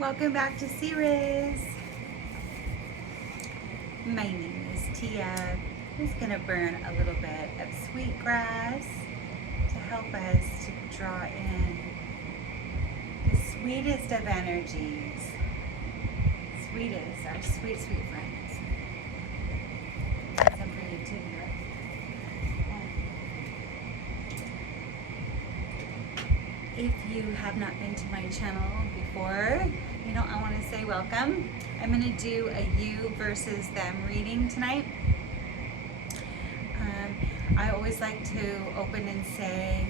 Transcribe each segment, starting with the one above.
Welcome back to Ceres. My name is Tia. I'm just going to burn a little bit of sweetgrass to help us to draw in the sweetest of energies. Sweetest, our sweet, sweet friends. Some for you too, Europe. If you have not been to my channel before, I want to say welcome. I'm going to do a you versus them reading tonight. I always like to open and say,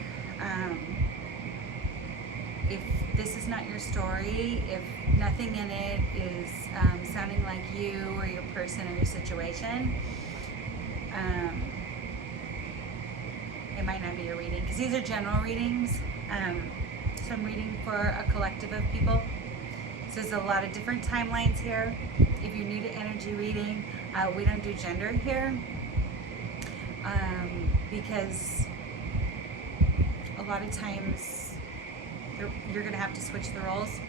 if this is not your story, if nothing in it is sounding like you or your person or your situation, it might not be your reading, because these are general readings. So I'm reading for a collective of people. So there's a lot of different timelines here. If you're new to energy reading, we don't do gender here, because a lot of times you're going to have to switch the roles.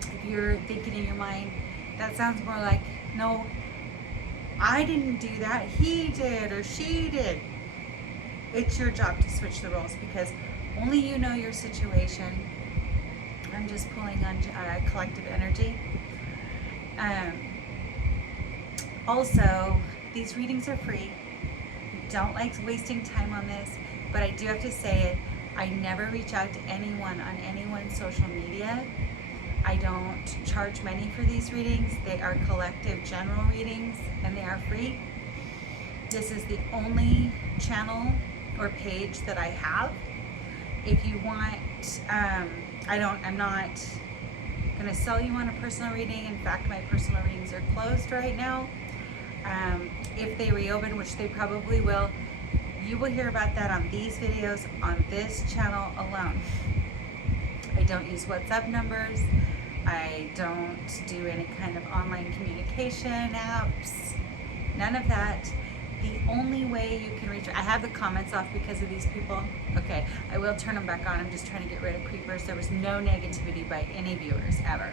If you're thinking in your mind, that sounds more like, no, I didn't do that, he did or she did. It's your job to switch the roles, because only you know your situation. I'm just pulling on collective energy. Also, these readings are free. Don't like wasting time on this, but I do have to say it. I never reach out to anyone on anyone's social media. I don't charge money for these readings. They are collective general readings, and they are free. This is the only channel or page that I have. If you want, I'm not going to sell you on a personal reading. In fact, my personal readings are closed right now. If they reopen, which they probably will, you will hear about that on these videos on this channel alone. I don't use WhatsApp numbers. I don't do any kind of online communication apps. None of that. The only way you can reach, I have the comments off because of these people. Okay, I will turn them back on. I'm just trying to get rid of creepers. There was no negativity by any viewers ever.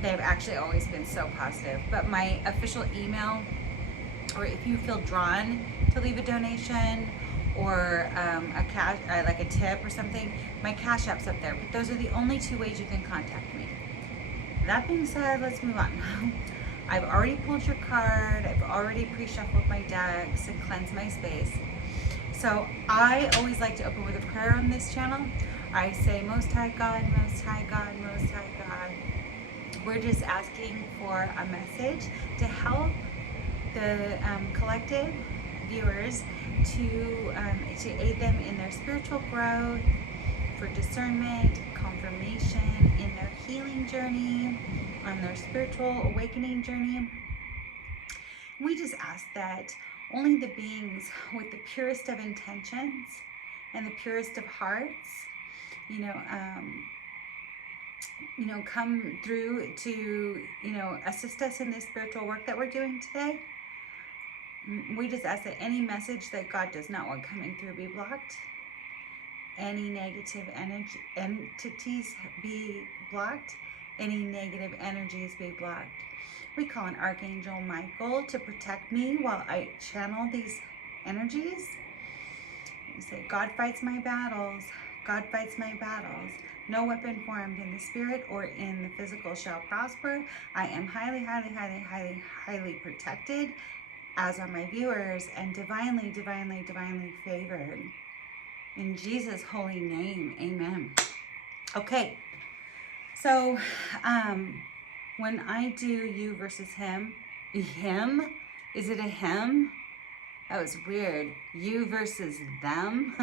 They've actually always been so positive. But my official email, or if you feel drawn to leave a donation or a cash, like a tip or something, my Cash App's up there. But those are the only two ways you can contact me. That being said, let's move on. I've already pulled your card. I've already pre-shuffled my decks and cleansed my space. So I always like to open with a prayer on this channel. I say, Most High God, Most High God, Most High God. We're just asking for a message to help the collective viewers to aid them in their spiritual growth, for discernment, confirmation in their healing journey, on their spiritual awakening journey. We just ask that only the beings with the purest of intentions and the purest of hearts, come through to, assist us in this spiritual work that we're doing today. We just ask that any message that God does not want coming through be blocked. Any negative entities be blocked. Any negative energies be blocked. We call on Archangel Michael to protect me while I channel these energies. We say, God fights my battles. God fights my battles. No weapon formed in the spirit or in the physical shall prosper. I am highly, highly, highly, highly, highly protected, as are my viewers, and divinely, divinely, divinely favored. In Jesus' holy name, amen. Okay, so when I do you versus him, is it a him? That was weird. You versus them?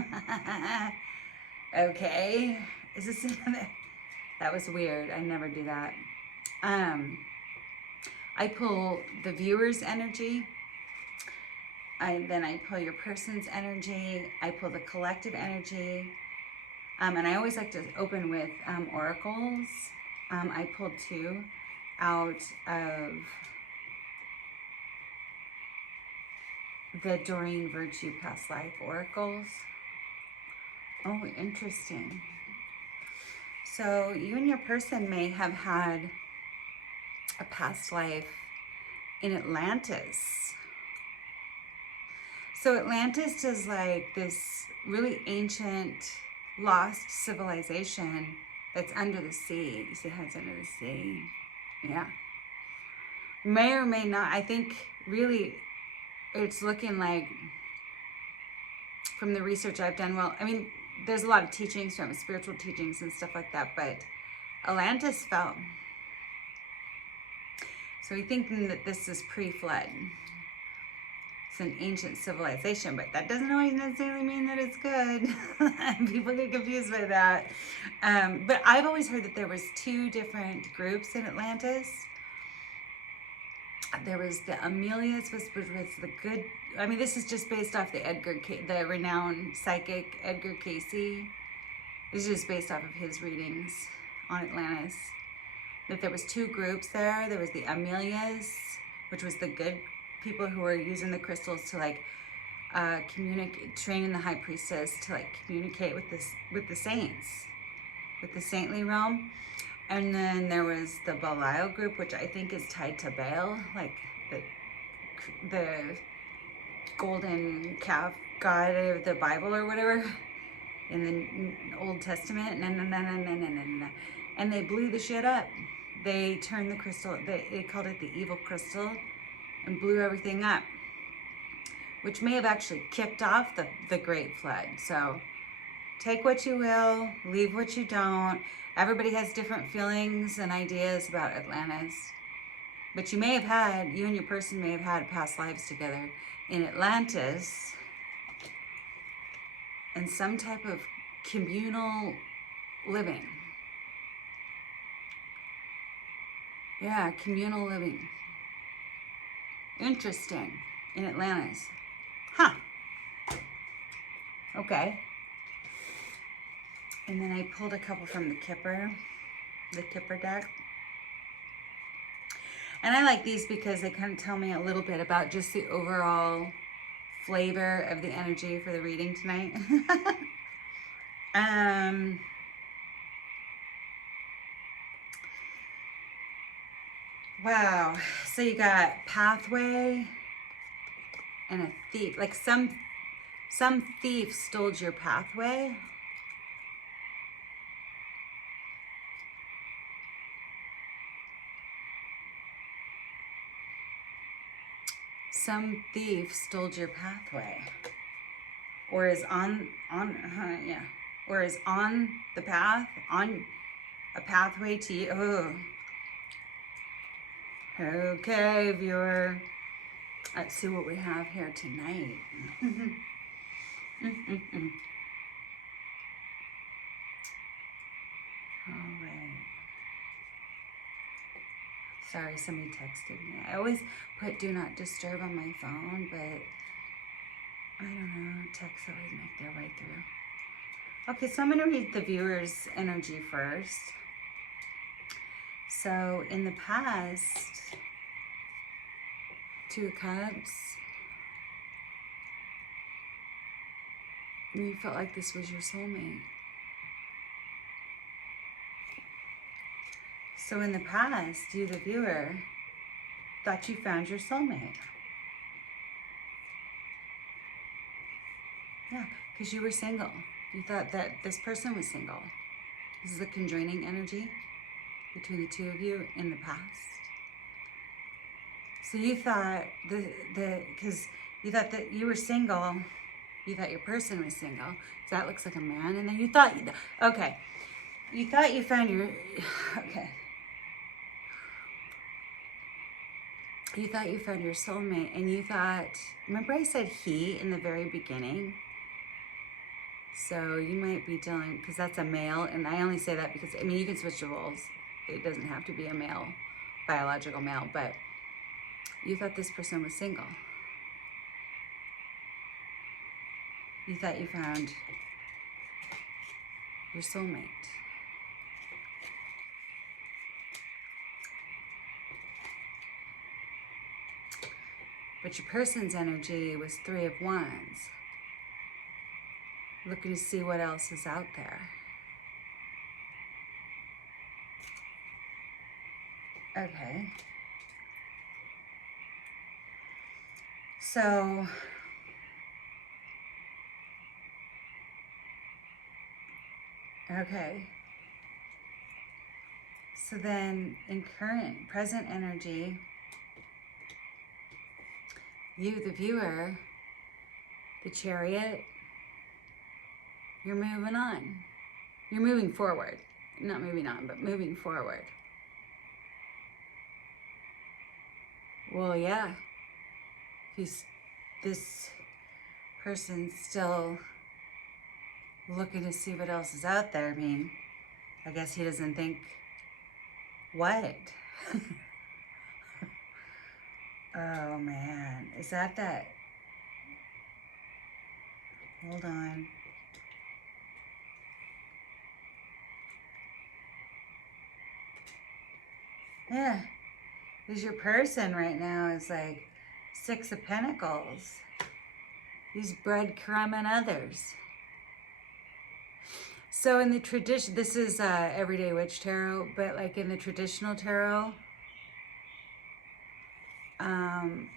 Okay, is this another? That was weird. I never do that. I pull the viewer's energy. Then I pull your person's energy. I pull the collective energy. And I always like to open with oracles. I pulled two out of the Doreen Virtue Past Life oracles. Oh, interesting. So you and your person may have had a past life in Atlantis. So Atlantis is like this really ancient, lost civilization that's under the sea. You see how it's under the sea? Yeah. May or may not, I think really it's looking like, from the research I've done, well, I mean, there's a lot of teachings from spiritual teachings and stuff like that, but Atlantis fell. So we think that this is pre-flood. It's an ancient civilization, but that doesn't always necessarily mean that it's good. People get confused by that. But I've always heard that there was two different groups in Atlantis. There was the Amelias, which was the good. I mean, this is just based off the renowned psychic Edgar Cayce. This is just based off of his readings on Atlantis. That there was two groups there. There was the Amelias, which was the good people who were using the crystals to like communicate, training the high priestess to like communicate with the saints, with the saintly realm. And then there was the Belial group, which I think is tied to Baal, like the golden calf god of the Bible or whatever in the Old Testament. And they blew the shit up. They turned the crystal, they called it the evil crystal, and blew everything up, which may have actually kicked off the Great Flood. So take what you will, leave what you don't. Everybody has different feelings and ideas about Atlantis. But you and your person may have had past lives together in Atlantis and some type of communal living. Yeah, communal living. Interesting. In Atlantis. Huh. Okay. And then I pulled a couple from the Kipper deck. And I like these because they kind of tell me a little bit about just the overall flavor of the energy for the reading tonight. Wow. So you got pathway and a thief. Like some thief stole your pathway. Some thief stole your pathway, or is on the path, on a pathway to you. Oh. Okay, viewer. Let's see what we have here tonight. All right. Sorry, somebody texted me. I always put do not disturb on my phone, but I don't know, texts always make their way through. Okay, so I'm going to read the viewer's energy first. So in the past, Two of Cups, you felt like this was your soulmate. So in the past, you, the viewer, thought you found your soulmate. Yeah, because you were single. You thought that this person was single. This is a conjoining energy between the two of you in the past. So you thought because you thought that you were single, you thought your person was single. So that looks like a man. And then you thought, okay, you thought you found your, okay. You thought you found your soulmate, and you thought, remember I said he in the very beginning? So you might be dealing, because that's a male, and I only say that because, I mean, you can switch the roles. It doesn't have to be a male, biological male, but you thought this person was single. You thought you found your soulmate. But your person's energy was Three of Wands. Looking to see what else is out there. Okay. So, okay. So then in present energy, you, the viewer, the Chariot, you're moving on. You're moving forward. Not moving on, but moving forward. Well, yeah. This person's still looking to see what else is out there. I mean, I guess he doesn't think what? Oh man, is that? Hold on. Yeah, is your person right now is like Six of Pentacles. He's breadcrumbing others. So in the tradition, this is Everyday Witch Tarot, but like in the traditional tarot,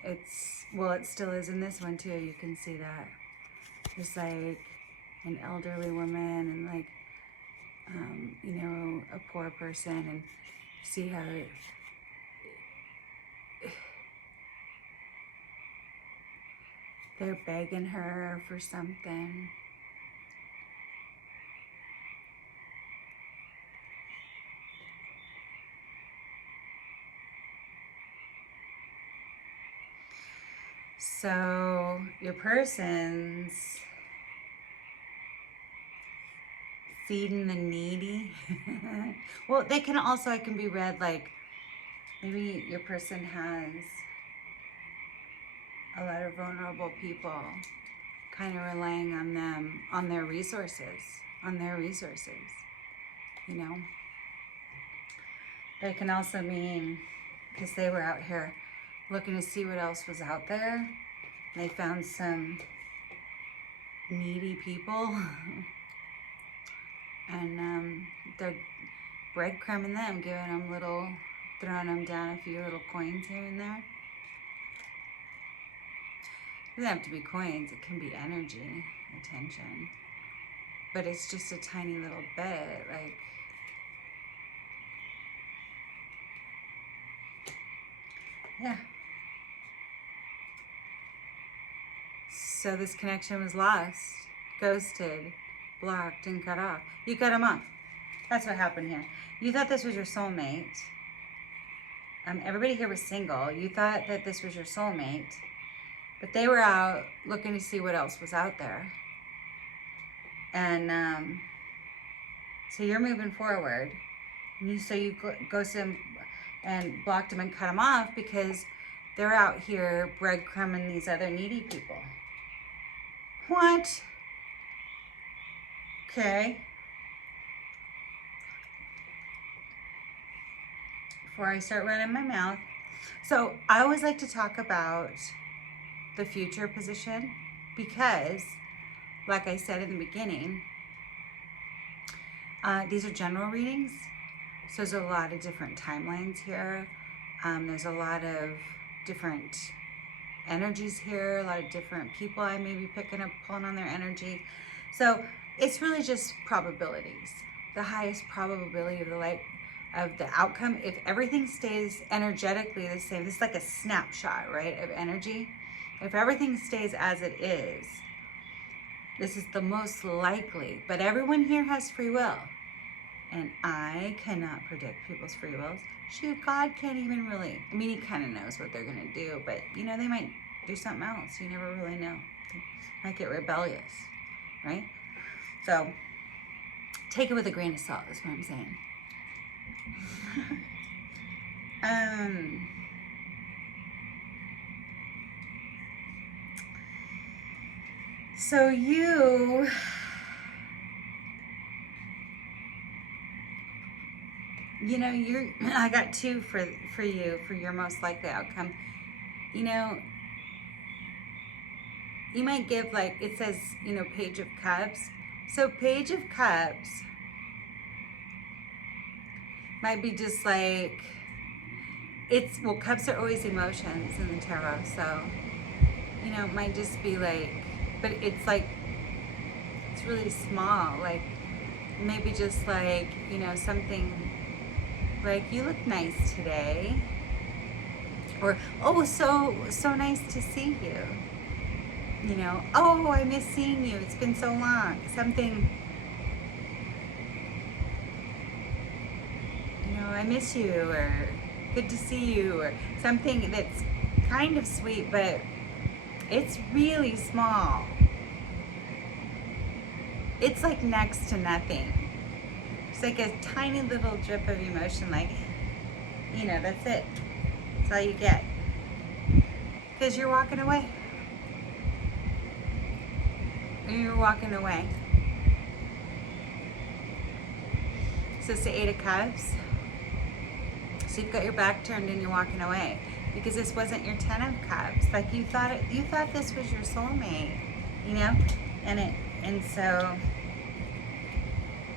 it still is in this one too. You can see that. There's like an elderly woman and like, a poor person, and see how they're begging her for something. So your person's feeding the needy. Well, it can be read like maybe your person has a lot of vulnerable people kind of relying on them, on their resources, you know. But it can also mean, because they were out here looking to see what else was out there, they found some needy people and they're breadcrumbing them, giving them throwing them down a few little coins here and there. It doesn't have to be coins, it can be energy, attention. But it's just a tiny little bit, like, yeah. So this connection was lost, ghosted, blocked, and cut off. You cut them off. That's what happened here. You thought this was your soulmate. Everybody here was single. You thought that this was your soulmate. But they were out looking to see what else was out there. And so you're moving forward. So you ghosted them and blocked them and cut them off because they're out here breadcrumbing these other needy people. What? Okay. Before I start running my mouth. So I always like to talk about the future position because, like I said in the beginning, these are general readings. So there's a lot of different timelines here. There's a lot of different energies here, a lot of different people I may be picking up, pulling on their energy. So it's really just probabilities. The highest probability of the outcome, if everything stays energetically the same, this is like a snapshot, right, of energy. If everything stays as it is, this is the most likely. But everyone here has free will. And I cannot predict people's free wills. Shoot, God can't even really. I mean, he kind of knows what they're going to do. But, they might do something else. You never really know. They might get rebellious, right? So, take it with a grain of salt, is what I'm saying. So I got two for you, for your most likely outcome. You might give, like, it says, Page of Cups. So Page of Cups might be just like, well, cups are always emotions in the tarot, so, you know, it might just be like, but it's like, it's really small, like, maybe just like, you know, something like, you look nice today, or, oh, so nice to see you, you know, oh, I miss seeing you, it's been so long, something, you know, I miss you, or good to see you, or something that's kind of sweet, but it's really small. It's like next to nothing. It's like a tiny little drip of emotion, like, you know, that's it. That's all you get. Because you're walking away. You're walking away. So it's the Eight of Cups. So you've got your back turned and you're walking away. Because this wasn't your Ten of Cups. Like you thought this was your soulmate, you know? And so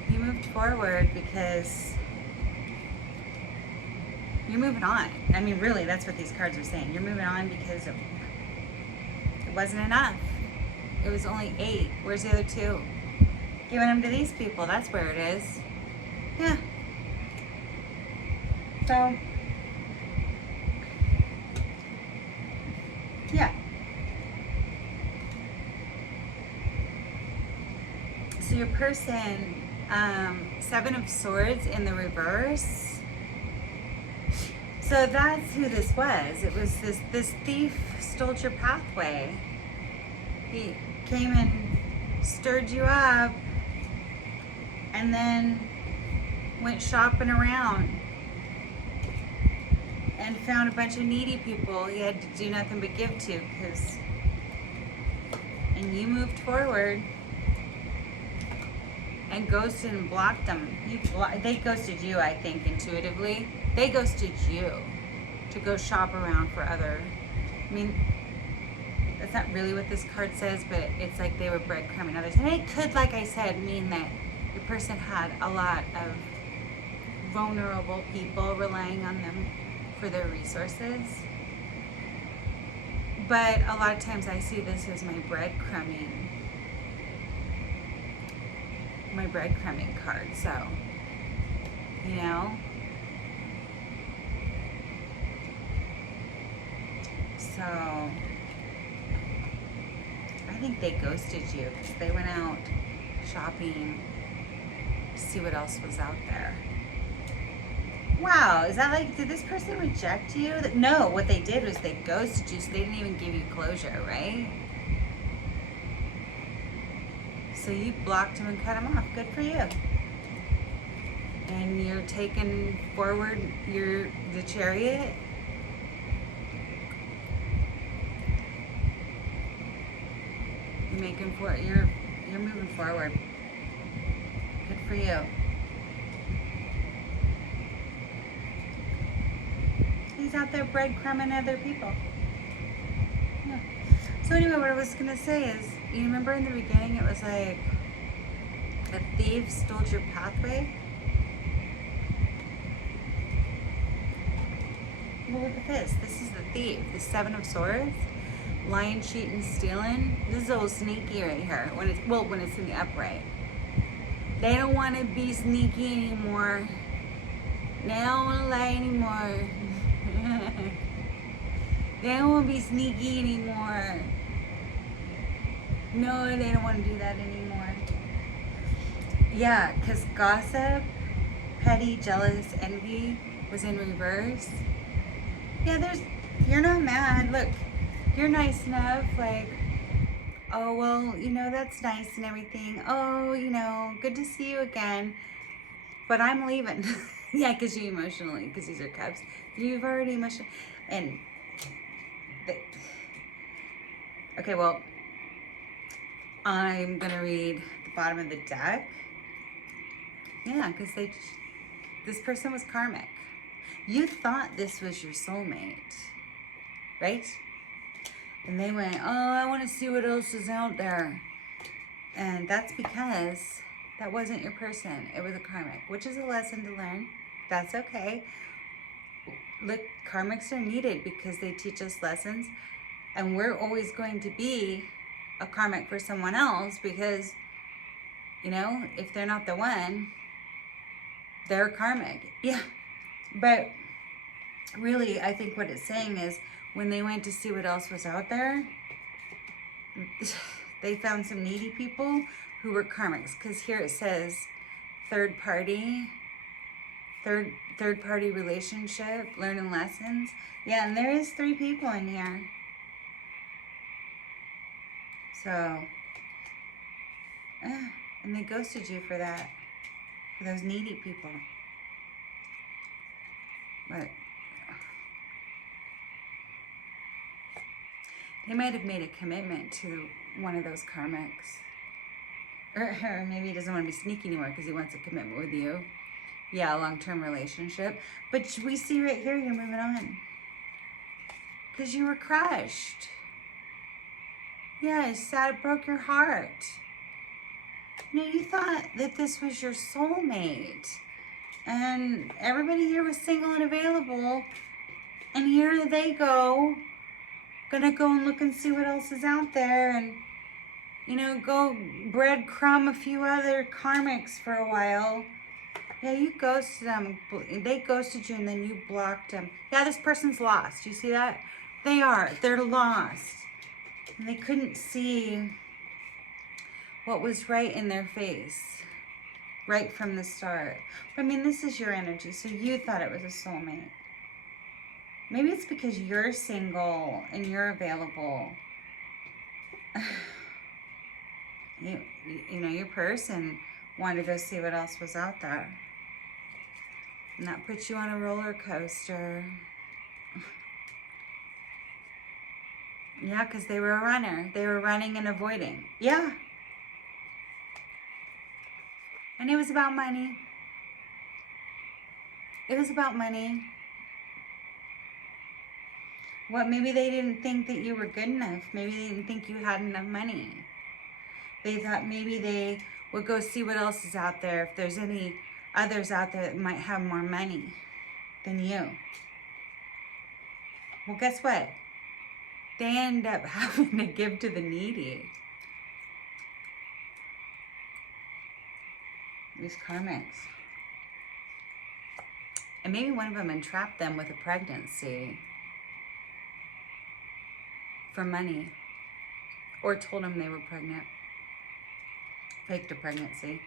you moved forward because you're moving on. I mean, really, that's what these cards are saying. You're moving on because it wasn't enough. It was only 8. Where's the other 2? Giving them to these people. That's where it is. Yeah. So, yeah. So your person, 7 of Swords in the reverse. So that's who this was. It was this thief stole your pathway. He came and stirred you up and then went shopping around and found a bunch of needy people he had to do nothing but give to, and you moved forward and ghosted and blocked them. They ghosted you, I think, intuitively. They ghosted you to go shop around for other, I mean, that's not really what this card says, but it's like they were breadcrumbing others. And it could, like I said, mean that your person had a lot of vulnerable people relying on them for their resources. But a lot of times I see this as my breadcrumbing card. So, you know, so I think they ghosted you because they went out shopping to see what else was out there. Wow, is that like, did this person reject you? No, what they did was they ghosted you, so they didn't even give you closure, right? So you blocked them and cut them off. Good for you. And you're taking forward the Chariot. You're moving forward. Good for you. He's out there breadcrumbing other people. Yeah. So anyway, what I was gonna say is, you remember in the beginning it was like a thief stole your pathway? Well, look at this. This is the thief, the 7 of Swords. Lying, cheating, stealing. This is a little sneaky right here. When it's in the upright. They don't want to be sneaky anymore. They don't want to lie anymore. They don't want to be sneaky anymore. No, they don't want to do that anymore. Yeah, because gossip, petty, jealous, envy was in reverse. Yeah, you're not mad. Look, you're nice enough. Like, oh, well, you know, that's nice and everything. Oh, you know, good to see you again. But I'm leaving. Yeah, because you emotionally, because these are cups. You've already emotionally. And, okay, well, I'm going to read the bottom of the deck. Yeah, because this person was karmic. You thought this was your soulmate, right? And they went, oh, I want to see what else is out there. And that's because that wasn't your person. It was a karmic, which is a lesson to learn. That's okay. look, karmics are needed because they teach us lessons, and we're always going to be a karmic for someone else because, you know, if they're not the one, they're karmic. Yeah. But really, I think what it's saying is when they went to see what else was out there, they found some needy people who were karmics. Because here it says third party relationship, learning lessons. Yeah, and there is 3 people in here. So, and they ghosted you for that, for those needy people. But they might have made a commitment to one of those karmics. Or maybe he doesn't want to be sneaky anymore because he wants a commitment with you. Yeah, a long-term relationship. But we see right here you're moving on. Because you were crushed. Yeah, it's sad, it broke your heart. You know, you thought that this was your soulmate. And everybody here was single and available. And here they go. Gonna go and look and see what else is out there. And, you know, go breadcrumb a few other karmics for a while. Yeah, you ghosted them. They ghosted you and then you blocked them. Yeah, this person's lost. You see that? They are. They're lost. And they couldn't see what was right in their face right from the start. But, I mean, this is your energy, so you thought it was a soulmate. Maybe it's because you're single and you're available. You know, your person wanted to go see what else was out there. And that puts you on a roller coaster. Yeah, because they were a runner. They were running and avoiding. Yeah. And it was about money. It was about money. What, maybe they didn't think that you were good enough. Maybe they didn't think you had enough money. They thought maybe they would go see what else is out there, if there's any others out there that might have more money than you. Well, guess what? They end up having to give to the needy. These karmics. And maybe one of them entrapped them with a pregnancy for money. Or told them they were pregnant. Faked a pregnancy.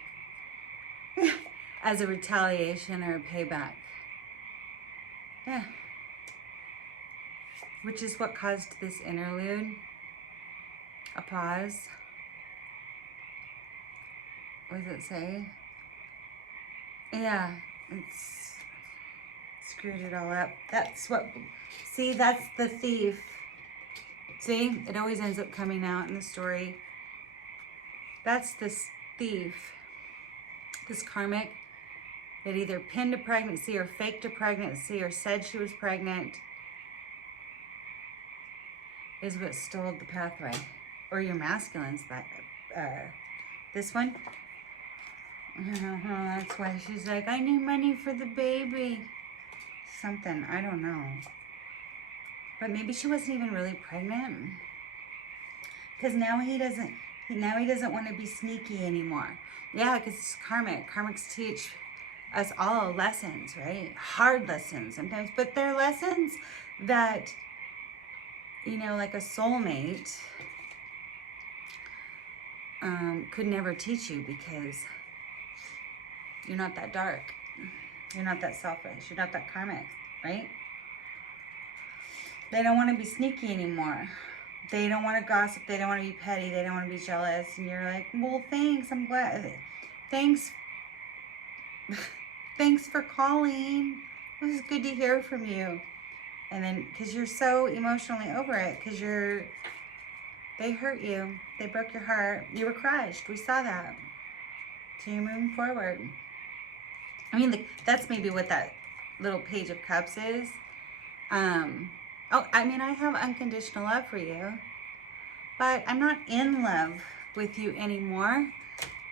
As a retaliation or a payback. Yeah. Which is what caused this interlude. A pause. What does it say? Yeah, it's screwed it all up. That's what, see, that's the thief. See, it always ends up coming out in the story. That's this thief, this karmic that either pinned a pregnancy or faked a pregnancy or said she was pregnant, is what stole the pathway. Or your masculine's that, this one. That's why she's like, I need money for the baby. Something, I don't know. But maybe she wasn't even really pregnant. Because now he doesn't want to be sneaky anymore. Yeah, because it's karmic. Karmics teach us all lessons, right? Hard lessons sometimes. But they're lessons that, you know, like a soulmate could never teach you because you're not that dark. You're not that selfish. You're not that karmic, right? They don't want to be sneaky anymore. They don't want to gossip. They don't want to be petty. They don't want to be jealous. And you're like, well, thanks. I'm glad. Thanks. Thanks for calling. It was good to hear from you. And then, because you're so emotionally over it, because they hurt you. They broke your heart. You were crushed. We saw that. So you're moving forward. I mean, that's maybe what that little Page of Cups is. Oh, I mean, I have unconditional love for you, but I'm not in love with you anymore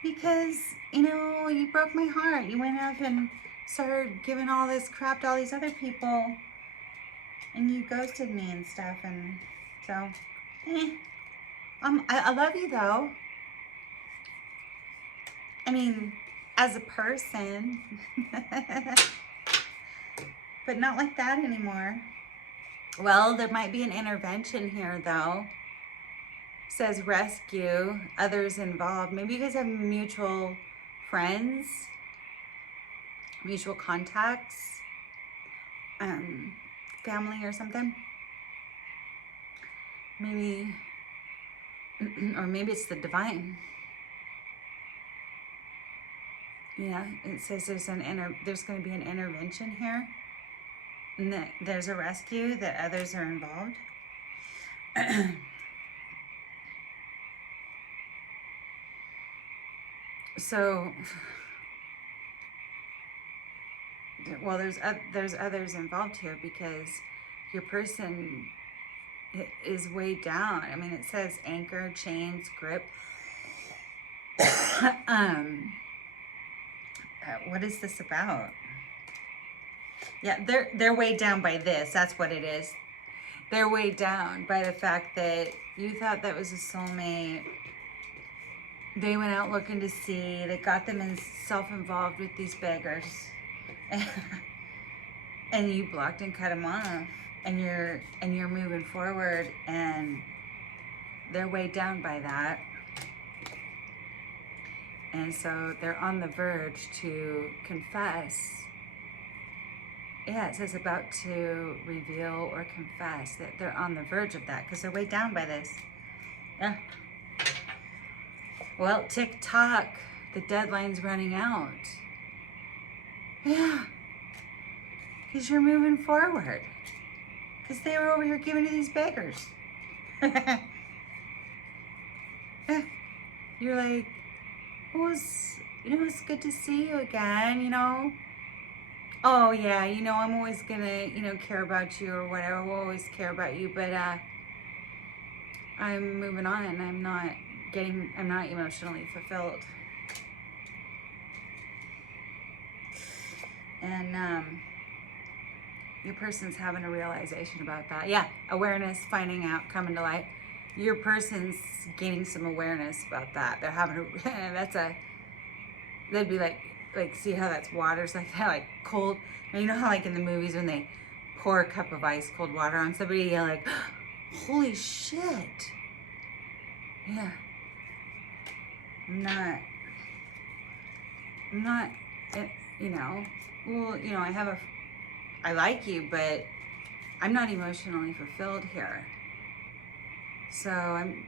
because, you know, you broke my heart. You went off and started giving all this crap to all these other people, and you ghosted me and stuff, and so, I love you though. I mean, as a person, but not like that anymore. Well, there might be an intervention here though. It says rescue, others involved. Maybe you guys have mutual friends, mutual contacts, family or something. Maybe, or maybe it's the divine. Yeah, it says there's going to be an intervention here, and that there's a rescue, that others are involved. So, well, there's others involved here because your person is way down. I mean, it says anchor, chains, grip. What is this about? Yeah, they're weighed down by this. That's what it is. They're weighed down by the fact that you thought that was a soulmate. They went out looking to see. They got them in self-involved with these beggars, and you blocked and cut them off. And you're moving forward, and they're weighed down by that. And so they're on the verge to confess. Yeah, it says about to reveal or confess, that they're on the verge of that because they're weighed down by this. Yeah. Well, TikTok, the deadline's running out. Yeah. Because you're moving forward. Because they were over here giving to these beggars. Yeah. You're like, it's good to see you again, Oh yeah, I'm always gonna, care about you or whatever. We'll always care about you, but I'm moving on. I'm not emotionally fulfilled. And your person's having a realization about that. Yeah, awareness, finding out, coming to light. Your person's gaining some awareness about that. They're having they'd be like, see how that's water's like that, like cold. Now, you know how like in the movies when they pour a cup of ice cold water on somebody, you're like, holy shit. Yeah. I'm not, I like you, but I'm not emotionally fulfilled here. So I'm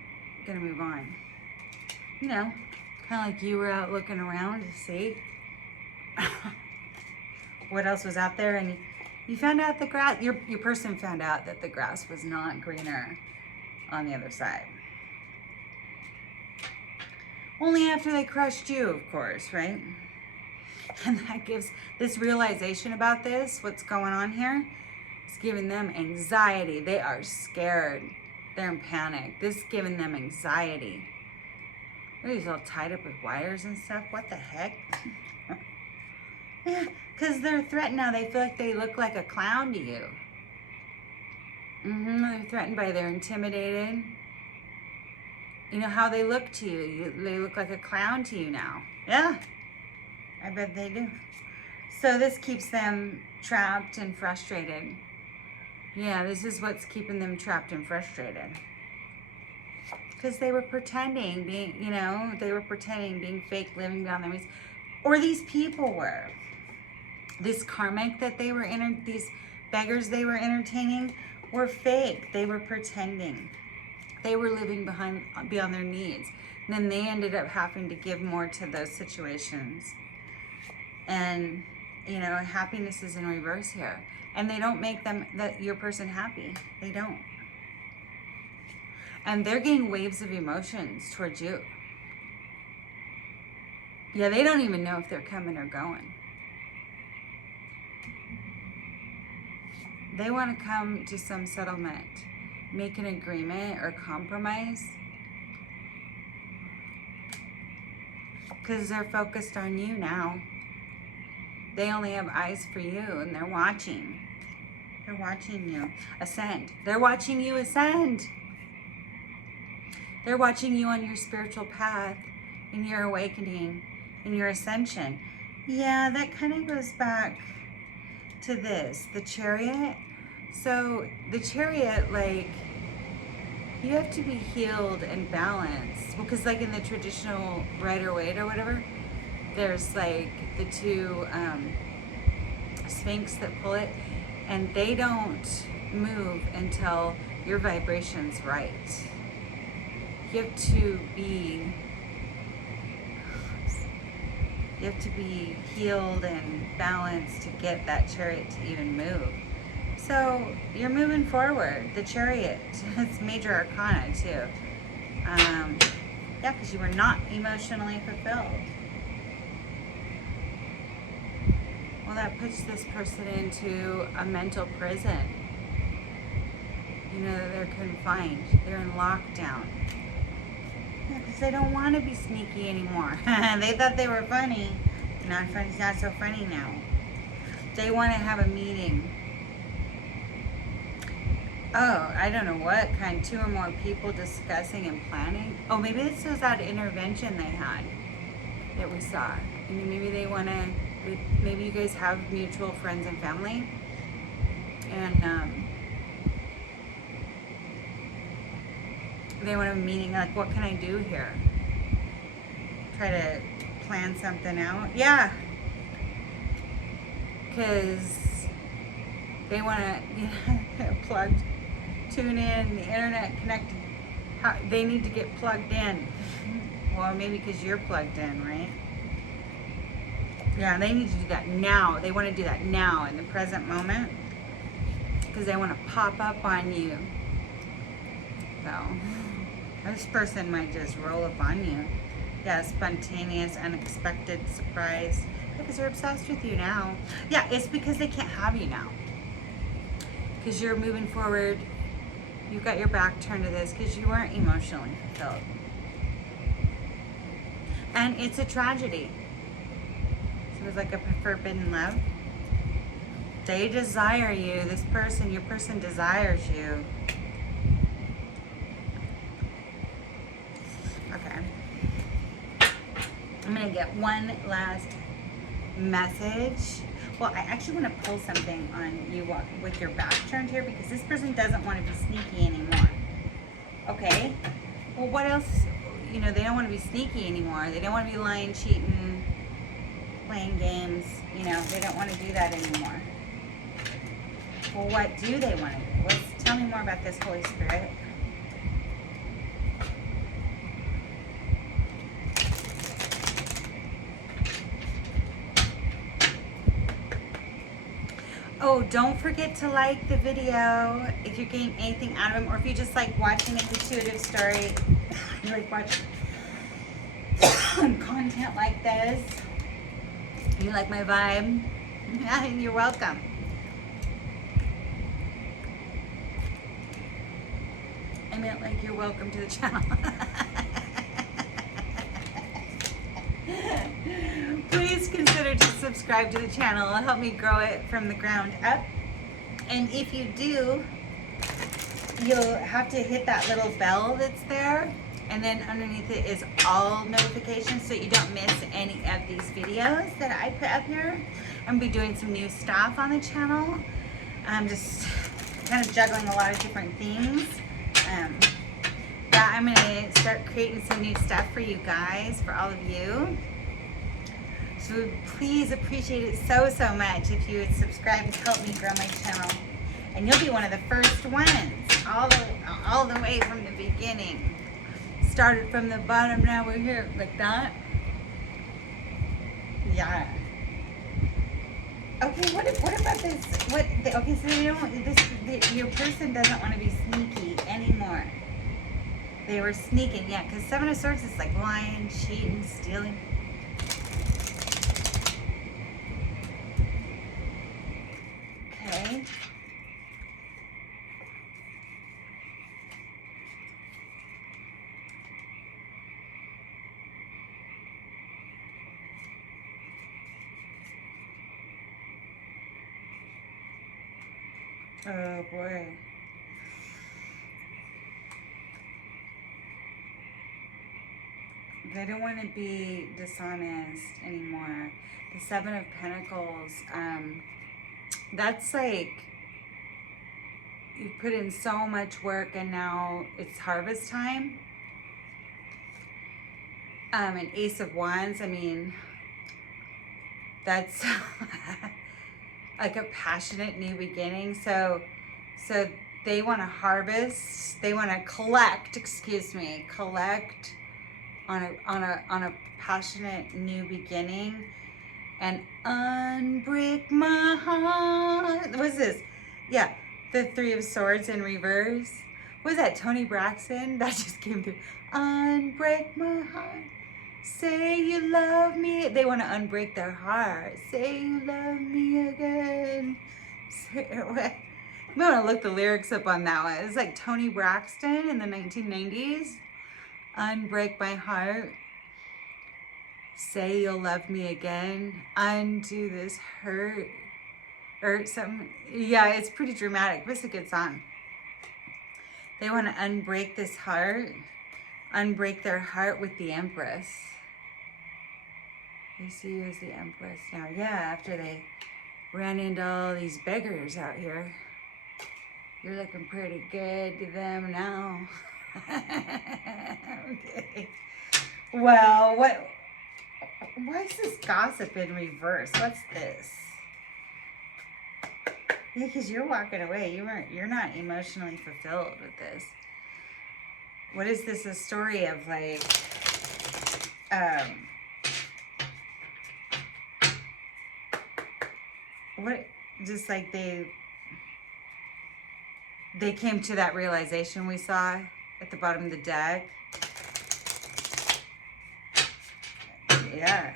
gonna move on. Kind of like you were out looking around to see what else was out there, and you found out the grass, your person found out that the grass was not greener on the other side. Only after they crushed you, of course, right? And that gives this realization about this, what's going on here, it's giving them anxiety. They are scared. They're in panic. This is giving them anxiety. He's all tied up with wires and stuff. What the heck? Yeah, because they're threatened now. They feel like they look like a clown to you. They're threatened they're intimidated. You know how they look to you. They look like a clown to you now. Yeah, I bet they do. So this keeps them trapped and frustrated. Yeah, this is what's keeping them trapped and frustrated. Because they were pretending, being fake, living beyond their means. Or these people were. This karmic that they were these beggars they were entertaining were fake. They were pretending. They were living beyond their needs. And then they ended up having to give more to those situations. And, happiness is in reverse here. And they don't make your person happy. They don't. And they're getting waves of emotions towards you. Yeah, they don't even know if they're coming or going. They want to come to some settlement, make an agreement or compromise, because they're focused on you now. They only have eyes for you, and they're watching. They're watching you ascend. They're watching you ascend. They're watching you on your spiritual path, in your awakening, in your ascension. Yeah, that kind of goes back to this, the Chariot. So the Chariot, like, you have to be healed and balanced. Because like in the traditional Rider-Waite or whatever, there's like the two Sphinx that pull it, and they don't move until your vibration's right. You have to be healed and balanced to get that Chariot to even move. So you're moving forward. The Chariot, it's major arcana too. Yeah, because you were not emotionally fulfilled. Well, that puts this person into a mental prison. You know, that they're confined. They're in lockdown. Yeah, because they don't want to be sneaky anymore. They thought they were funny. Not funny. It's not so funny now. They want to have a meeting. Oh, I don't know what kind. 2 or more people discussing and planning. Oh, maybe this was that intervention they had that we saw. And maybe they want to, maybe you guys have mutual friends and family. And they want a meeting, like, what can I do here? Try to plan something out. Yeah. Because they want to, plugged, tune in, the internet connected. They need to get plugged in. Well, maybe because you're plugged in, right? Yeah, they need to do that now. They want to do that now in the present moment. Because they want to pop up on you. So, this person might just roll up on you. Yeah, spontaneous, unexpected surprise. Because they're obsessed with you now. Yeah, it's because they can't have you now. Because you're moving forward. You've got your back turned to this because you weren't emotionally fulfilled. And it's a tragedy. So it's like a forbidden love. They desire you. This person, your person desires you. Okay. I'm going to get one last message. Well, I actually want to pull something on you with your back turned here because this person doesn't want to be sneaky anymore. Okay? Well, what else? You know, they don't want to be sneaky anymore. They don't want to be lying, cheating, playing games. You know, they don't want to do that anymore. Well, what do they want to do? Tell me more about this, Holy Spirit. Oh, don't forget to like the video if you're getting anything out of them, or if you just like watching a gratuitous story, you like watch content like this, you like my vibe, yeah, you're welcome. I meant like you're welcome to the channel. Please consider to subscribe to the channel. It'll help me grow it from the ground up. And if you do, you'll have to hit that little bell that's there. And then underneath it is all notifications so you don't miss any of these videos that I put up here. I'm going to be doing some new stuff on the channel. I'm just kind of juggling a lot of different things. Yeah, I'm going to start creating some new stuff for you guys, for all of you. So please appreciate it so, so much if you would subscribe and help me grow my channel. And you'll be one of the first ones, all the way from the beginning. Started from the bottom, now we're here, like that. Yeah. Okay, what about this? Okay, so you don't, your person doesn't want to be sneaky anymore. They were sneaking, yeah, because 7 of Swords is like lying, cheating, stealing. Okay. Oh boy. They don't want to be dishonest anymore. The Seven of Pentacles, that's like you put in so much work and now it's harvest time. An Ace of Wands, I mean, that's like a passionate new beginning. So they want to harvest, they want to collect on a passionate new beginning and unbreak my heart. What's this? Yeah, the Three of Swords in reverse. What was that, Tony Braxton? That just came through. Unbreak my heart. Say you love me. They want to unbreak their heart. Say you love me again. Say what? You might want to look the lyrics up on that one. It's like Tony Braxton in the 1990s. Unbreak my heart. Say you'll love me again. Undo this hurt. Or something. Yeah, it's pretty dramatic, but it's a good song. They want to unbreak this heart. Unbreak their heart with the Empress. They see you as the Empress now. Yeah, after they ran into all these beggars out here. You're looking pretty good to them now. Okay. Well, why is this gossip in reverse? What's this? Yeah, because you're walking away. You're not emotionally fulfilled with this. What is this a story of, like, what, just like they came to that realization we saw at the bottom of the deck. Yeah.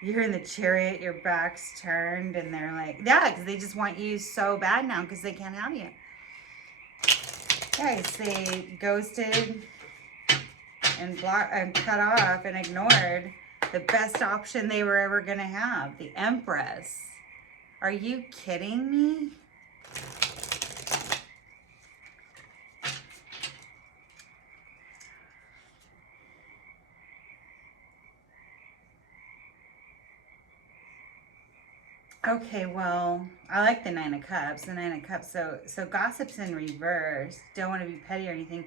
You're in the Chariot, your back's turned, and they're like, yeah, because they just want you so bad now because they can't have you. Guys, they ghosted and blocked and cut off and ignored the best option they were ever going to have, the Empress. Are you kidding me? Okay, well, I like the Nine of Cups. The Nine of Cups. So gossip's in reverse. Don't want to be petty or anything.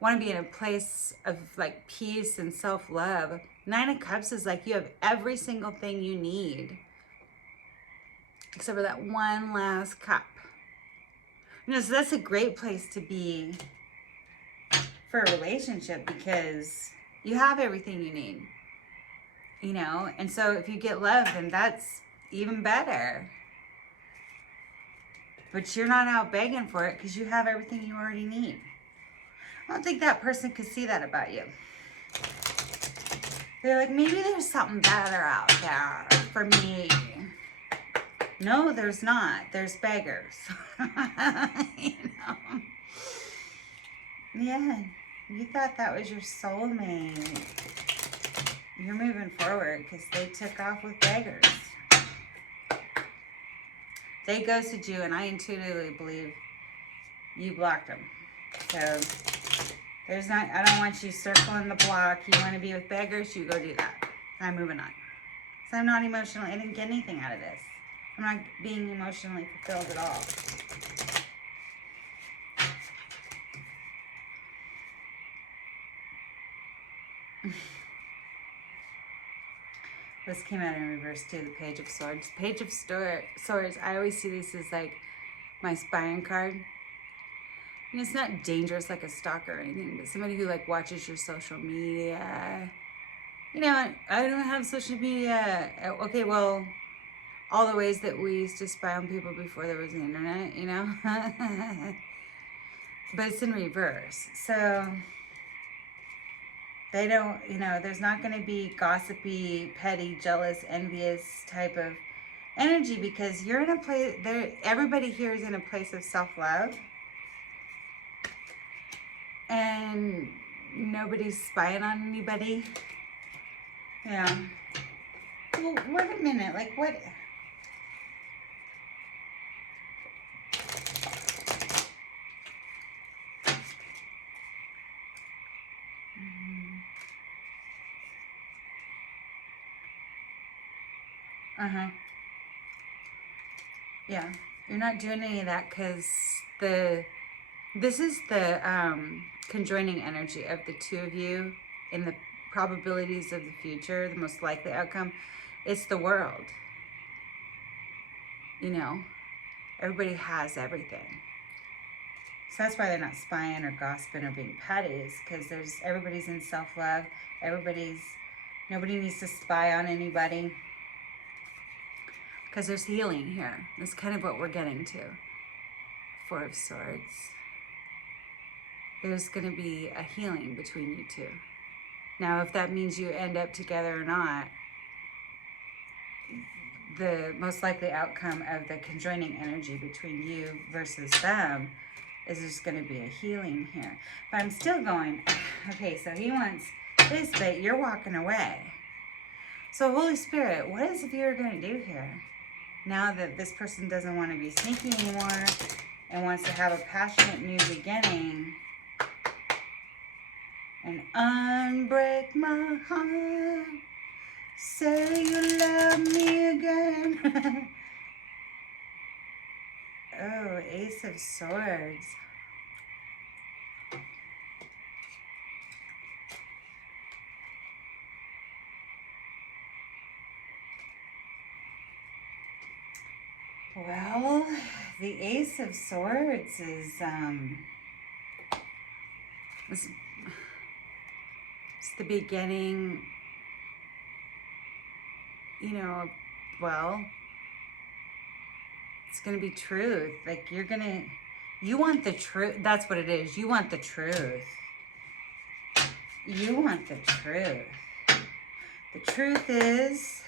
Want to be in a place of like peace and self-love. Nine of Cups is like you have every single thing you need, except for that one last cup. You know, so that's a great place to be for a relationship because you have everything you need. You know, and so if you get love, then that's even better. But you're not out begging for it because you have everything you already need. I don't think that person could see that about you. They're like, maybe there's something better out there for me. No, there's not. There's beggars. You know? Yeah, you thought that was your soulmate. You're moving forward because they took off with beggars. They ghosted you, and I intuitively believe you blocked them. So there's not, I don't want you circling the block. You want to be with beggars, you go do that. I'm moving on. So I'm not emotional. I didn't get anything out of this. I'm not being emotionally fulfilled at all. This came out in reverse too, the Page of Swords. Page of Swords, I always see this as like my spying card. And it's not dangerous like a stalker or anything, but somebody who like watches your social media. You know, I don't have social media. Okay, well, all the ways that we used to spy on people before there was the internet, you know? But it's in reverse. So they don't, you know, there's not going to be gossipy, petty, jealous, envious type of energy because you're in a place, everybody here is in a place of self-love. And nobody's spying on anybody. Yeah. Well, wait a minute. Like, what? Uh-huh. Yeah. You're not doing any of that because this is the conjoining energy of the two of you in the probabilities of the future, the most likely outcome. It's the world. You know, everybody has everything. So that's why they're not spying or gossiping or being petty, is because everybody's in self-love. Nobody needs to spy on anybody. Because there's healing here. That's kind of what we're getting to. Four of Swords. There's going to be a healing between you two. Now, if that means you end up together or not, the most likely outcome of the conjoining energy between you versus them is there's going to be a healing here. But I'm still going, okay, so he wants this, but you're walking away. So Holy Spirit, what is the viewer going to do here? Now that this person doesn't want to be sneaky anymore and wants to have a passionate new beginning and unbreak my heart, say you love me again. Oh, Ace of Swords. Well, the Ace of Swords is it's the beginning, you know, well, it's going to be truth. Like you want the truth. That's what it is. You want the truth. You want the truth. The truth is,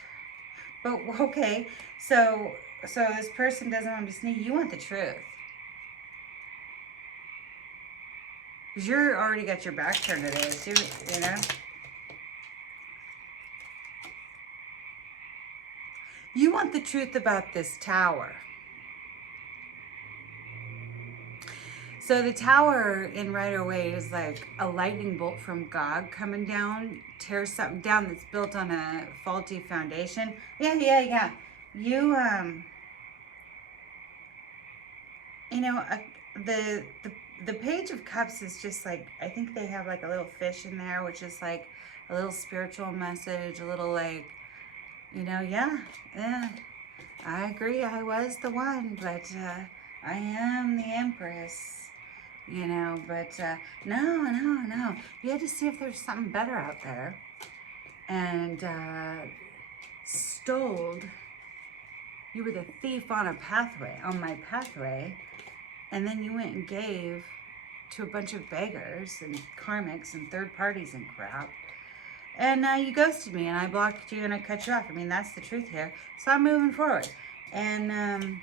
but okay, so this person doesn't want to be sneaky. You want the truth. Because you're already got your back turned to this, you know? You want the truth about this tower. So the tower in Rider-Waite is like a lightning bolt from God coming down, tears something down that's built on a faulty foundation. Yeah. You, you know, the Page of Cups is just like, I think they have like a little fish in there, which is like a little spiritual message, a little like, you know, yeah, I agree, I was the one, but I am the Empress, you know, but no. You had to see if there's something better out there. And stole. You were the thief on my pathway, and then you went and gave to a bunch of beggars and karmics and third parties and crap. And you ghosted me, and I blocked you, and I cut you off. I mean, that's the truth here. So I'm moving forward. And I'm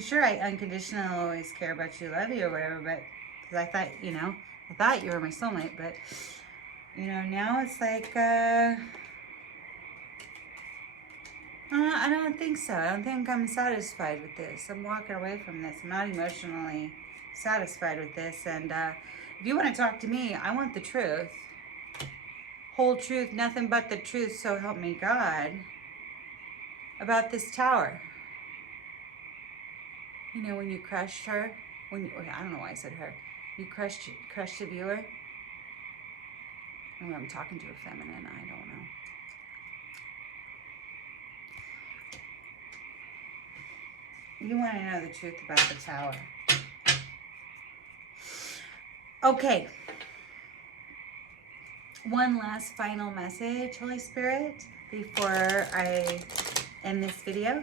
sure I unconditionally always care about you, love you, or whatever, but because I thought you were my soulmate, but, you know, now it's like, I don't think so. I don't think I'm satisfied with this. I'm walking away from this. I'm not emotionally satisfied with this. And if you want to talk to me, I want the truth. Whole truth, nothing but the truth, so help me God, about this tower. You know, when you crushed her, I don't know why I said her. You crushed the viewer. Oh, I'm talking to a feminine, I don't know. You want to know the truth about the tower. Okay. One last final message, Holy Spirit, before I end this video.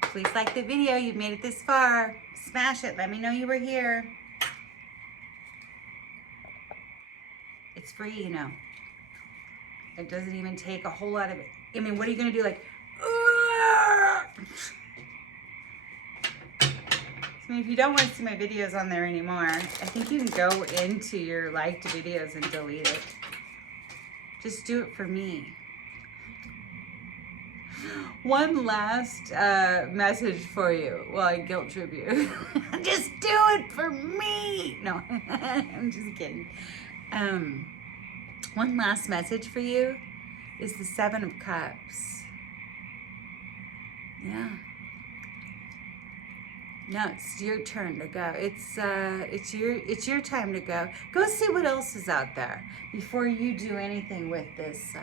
Please like the video. You've made it this far. Smash it. Let me know you were here. It's free, you know. It doesn't even take a whole lot of it. I mean, what are you going to do? Like, I mean, if you don't want to see my videos on there anymore, I think you can go into your liked videos and delete it. Just do it for me. One last message for you while I guilt trip you. Just do it for me. No, I'm just kidding. One last message for you is the Seven of Cups. Yeah. No, it's your turn to go. It's your time to go. Go see what else is out there before you do anything with this.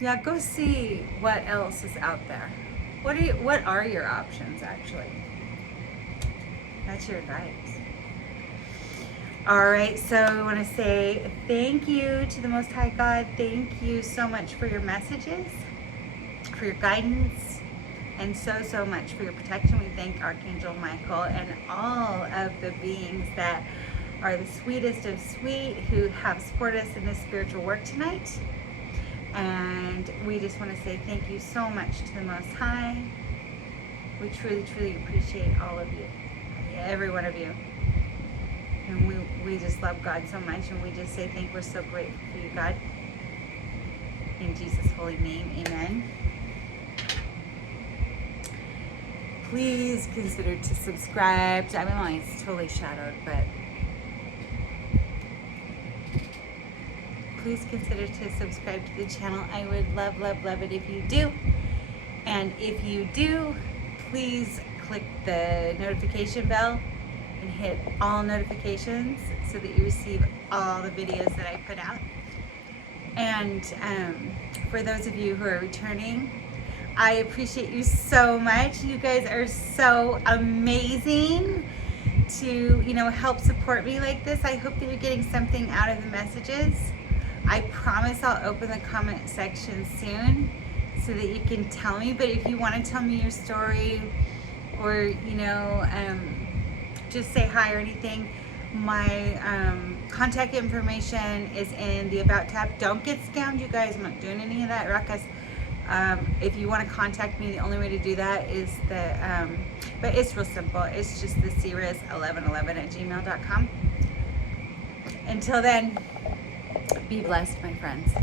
Yeah, go see what else is out there. What are your options actually? That's your advice. All right, so I want to say thank you to the Most High God. Thank you so much for your messages, for your guidance, and so much for your protection. We thank Archangel Michael and all of the beings that are the sweetest of sweet who have supported us in this spiritual work tonight. And we just want to say thank you so much to the Most High. We truly appreciate all of you, every one of you. And we just love God so much, and we just say we're so grateful for you, God. In Jesus' holy name, amen. Please consider to subscribe. I mean, it's totally shadowed, but please consider to subscribe to the channel. I would love it if you do. And if you do, please click the notification bell and hit all notifications so that you receive all the videos that I put out. And for those of you who are returning, I appreciate you so much. You guys are so amazing to, help support me like this. I hope that you're getting something out of the messages. I promise I'll open the comment section soon so that you can tell me. But if you want to tell me your story or, just say hi or anything, my contact information is in the About tab. Don't get scammed, you guys. I'm not doing any of that ruckus. If you want to contact me, the only way to do that is but it's real simple. It's just the Ceres1111@gmail.com. Until then, be blessed, my friends.